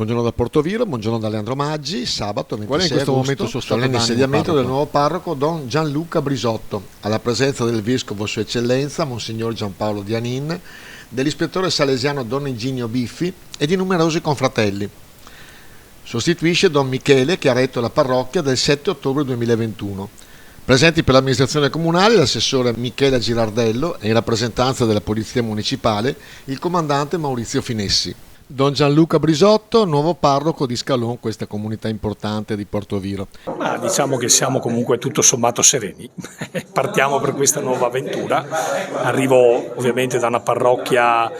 Buongiorno da Portoviro, buongiorno da Leandro Maggi. Sabato 26 Qual è in questo agosto, momento il suo stato solenne d'animo, insediamento del parroco? nuovo parroco Don Gianluca Brisotto, alla presenza del Vescovo Sua Eccellenza Monsignor Giampaolo Dianin, dell'ispettore salesiano Don Iginio Biffi e di numerosi confratelli. Sostituisce Don Michele, che ha retto la parrocchia del 7 ottobre 2021. Presenti per l'amministrazione comunale l'assessore Michela Girardello e in rappresentanza della Polizia Municipale il comandante Maurizio Finessi. Don Gianluca Brisotto, nuovo parroco di Scalon, questa comunità importante di Portoviro. Ma diciamo che siamo comunque tutto sommato sereni. Partiamo per questa nuova avventura. Arrivo ovviamente da una parrocchia,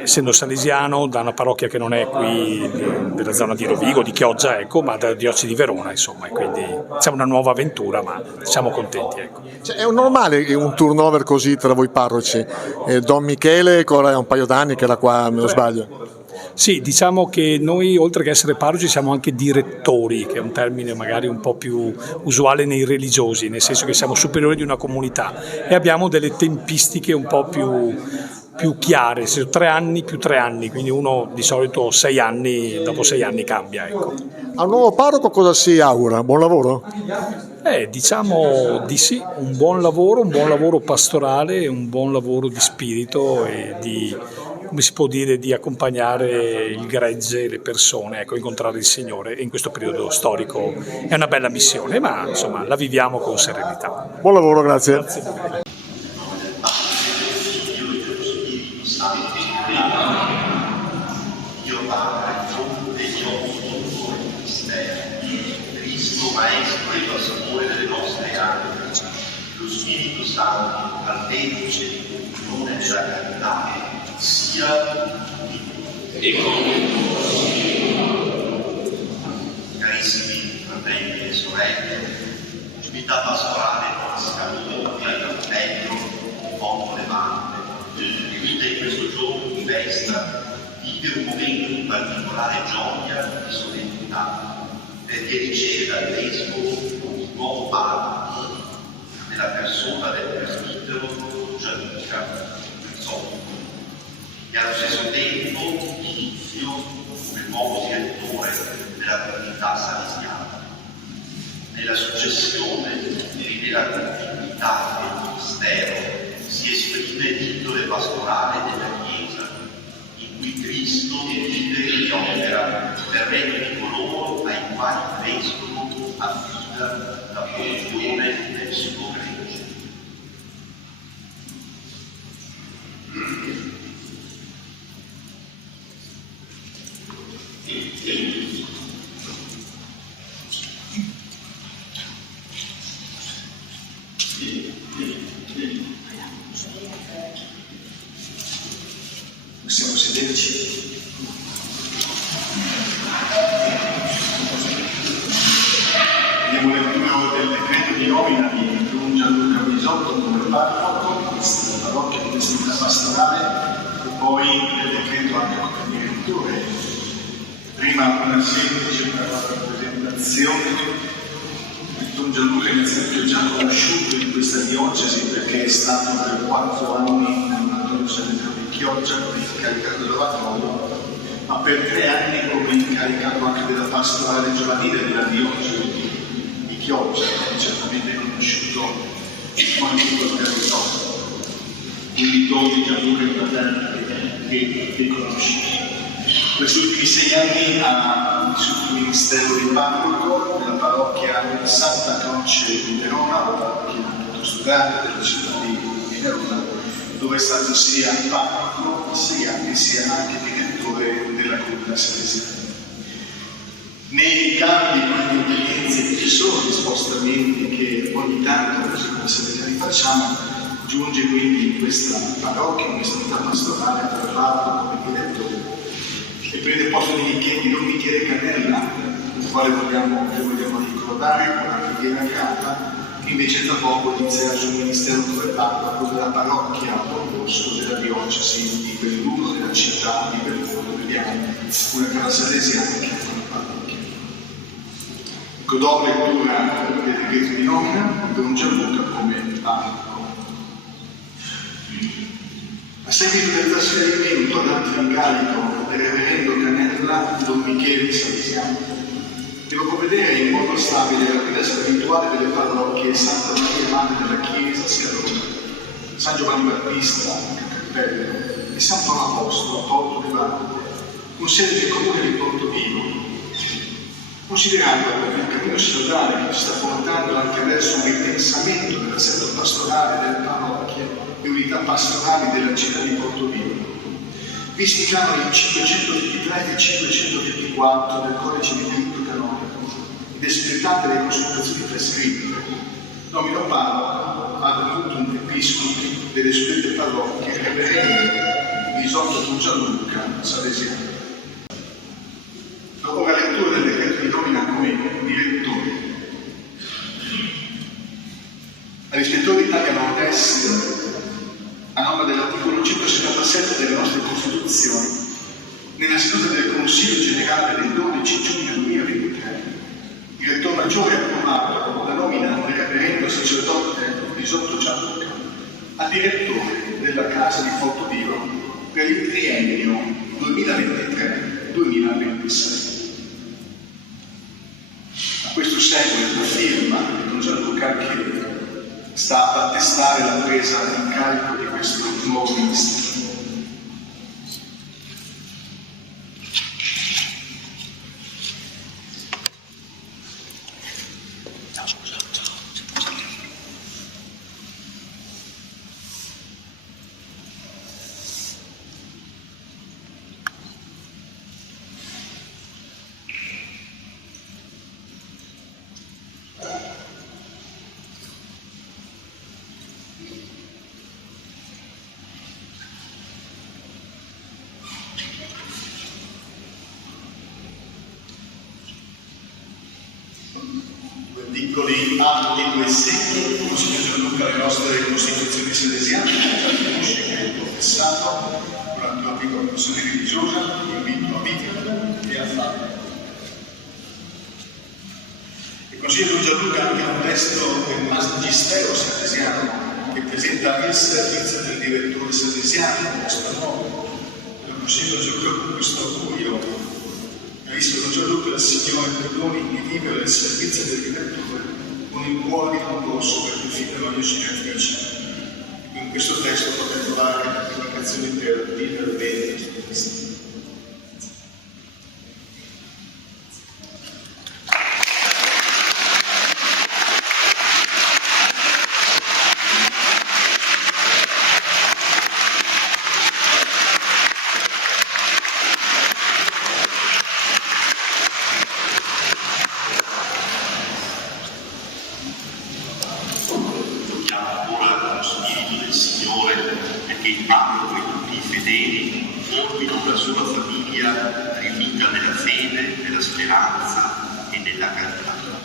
essendo salesiano, da una parrocchia che non è qui della zona di Rovigo, di Chioggia, ecco, ma dalla diocesi di Verona, insomma, e quindi siamo una nuova avventura, ma siamo contenti, ecco. Cioè, è normale un turnover così tra voi parroci? Don Michele ora è un paio d'anni che era qua, me lo sbaglio? Sì, diciamo che noi oltre che essere parroci siamo anche direttori, che è un termine magari un po' più usuale nei religiosi, nel senso che siamo superiori di una comunità e abbiamo delle tempistiche un po' più chiare, 3 anni più 3 anni, quindi uno di solito 6 anni, dopo 6 anni cambia, ecco. Al nuovo parroco cosa si augura? Buon lavoro? Diciamo di sì, un buon lavoro pastorale, un buon lavoro di spirito e di, come si può dire, di accompagnare il gregge, le persone, ecco, incontrare il Signore in questo periodo storico è una bella missione, ma insomma la viviamo con serenità. Buon lavoro, grazie. Maestro e pastore delle nostre anime, lo Spirito Santo, artefice di comunione della carità, sia e carissimi fratelli e sorelle, vita pastorale con Scalone, al cappello, Monte Levante, riunite in questo giorno di festa, vive un momento di particolare gioia e solennità, perché riceve dal Vescovo un nuovo parroco nella persona del presbitero Gianluca Brisotto, e allo stesso tempo inizio come nuovo direttore della comunità salesiana. Nella successione e nella continuità del ministero si esprime l'indole pastorale della Chiesa, in cui Cristo vive e opera per regno di coloro ai quali il Vescovo affida la porzione del suo gregge. Possiamo sederci. Abbiamo lettura del decreto di nomina di Don Gianluca Brisotto come parroco di questa parrocchia di questa unità pastorale e poi del decreto anche come direttore. Prima una semplice presentazione. Don Gianluca innanzitutto è già conosciuto in questa diocesi perché è stato per 4 anni nell'oratorio Salesiano di Chioggia come incaricato dell'oratorio, ma per 3 anni come incaricato anche della pastorale giovanile della diocesi di Chioggia, che certamente è conosciuto con tutto il territorio. Quindi Don Gianluca è una terra che conosce. Questi ultimi 6 anni ha vissuto il ministero di parroco nella parrocchia Santa Croce di Verona, la parrocchia piuttosto grande della città di Verona, dove è stato sia parroco sia anche direttore della comunità salesiana. Nei cambi di esperienze che ci sono, gli spostamenti che ogni tanto così come salesiani facciamo, giunge quindi in questa parrocchia, in questa unità pastorale, tra parroco come direttore, e prende il posto di Don Michele Cannella, il quale vogliamo ricordare con una preghiera grata, che invece tra poco inizierà il suo ministero come parroco della parrocchia Don Bosco della diocesi di Belluno, della città di Belluno, dove vediamo una casa salesiana che è una parrocchia. Ecco, do lettura del decreto di nomina di Don Gianluca come parroco. A seguito del trasferimento ad altro incarico del reverendo Canella Don Michele Salesiano, che lo può vedere in modo stabile la vita spirituale delle parrocchie Santa Maria Madre della Chiesa, Scalona, San Giovanni Battista, Cappello, e San Paolo Apostolo, Porto Levante, con sede del comune di Portovivo, considerando il cammino sinodale che si sta portando anche verso un ripensamento dell'assetto pastorale delle parrocchie e unità pastorali della città di Portovivo, visti i canoni 523 e 524 del Codice di diritto canonico ed espletate le consultazioni prescritte, nomino parroco ad multum episcopi delle suddette parrocchie il reverendo Bisotto Don Gianluca Salesiano. Dopo la lettura del decreto di nomina come direttore, all'ispettore d'Italia Nord-Est, a norma dell'articolo 177 delle nostre Costituzioni, nella seduta del Consiglio Generale del 12 giugno 2023, il Rettor Maggiore ha approvato la nomina del reverendo sacerdote Bisotto Gianluca a direttore della Casa di Portovivo per il triennio 2023-2026. A questo segue la firma di Don Gianluca che sta ad attestare la presa in carico di questo nuovo ministero. Piccoli atti, due secchi, Monsignor Gianluca, le nostre Costituzioni salesiane, conosce che è professato durante una piccola missione religiosa, invito a vivere e a fare. E così Don Gianluca anche un testo del Magistero salesiano che presenta il servizio del direttore salesiano in questo nome. La Monsignor Gianluca con questo augurio Cristo Don Gianluca, il Signore perdoni di vivere il servizio del direttore con il cuore di concorso per il figlio della Sognatrice. In questo testo potete trovare anche le indicazioni per vivere bene questo testo. Famiglia riunita nella fede, nella speranza e nella carità.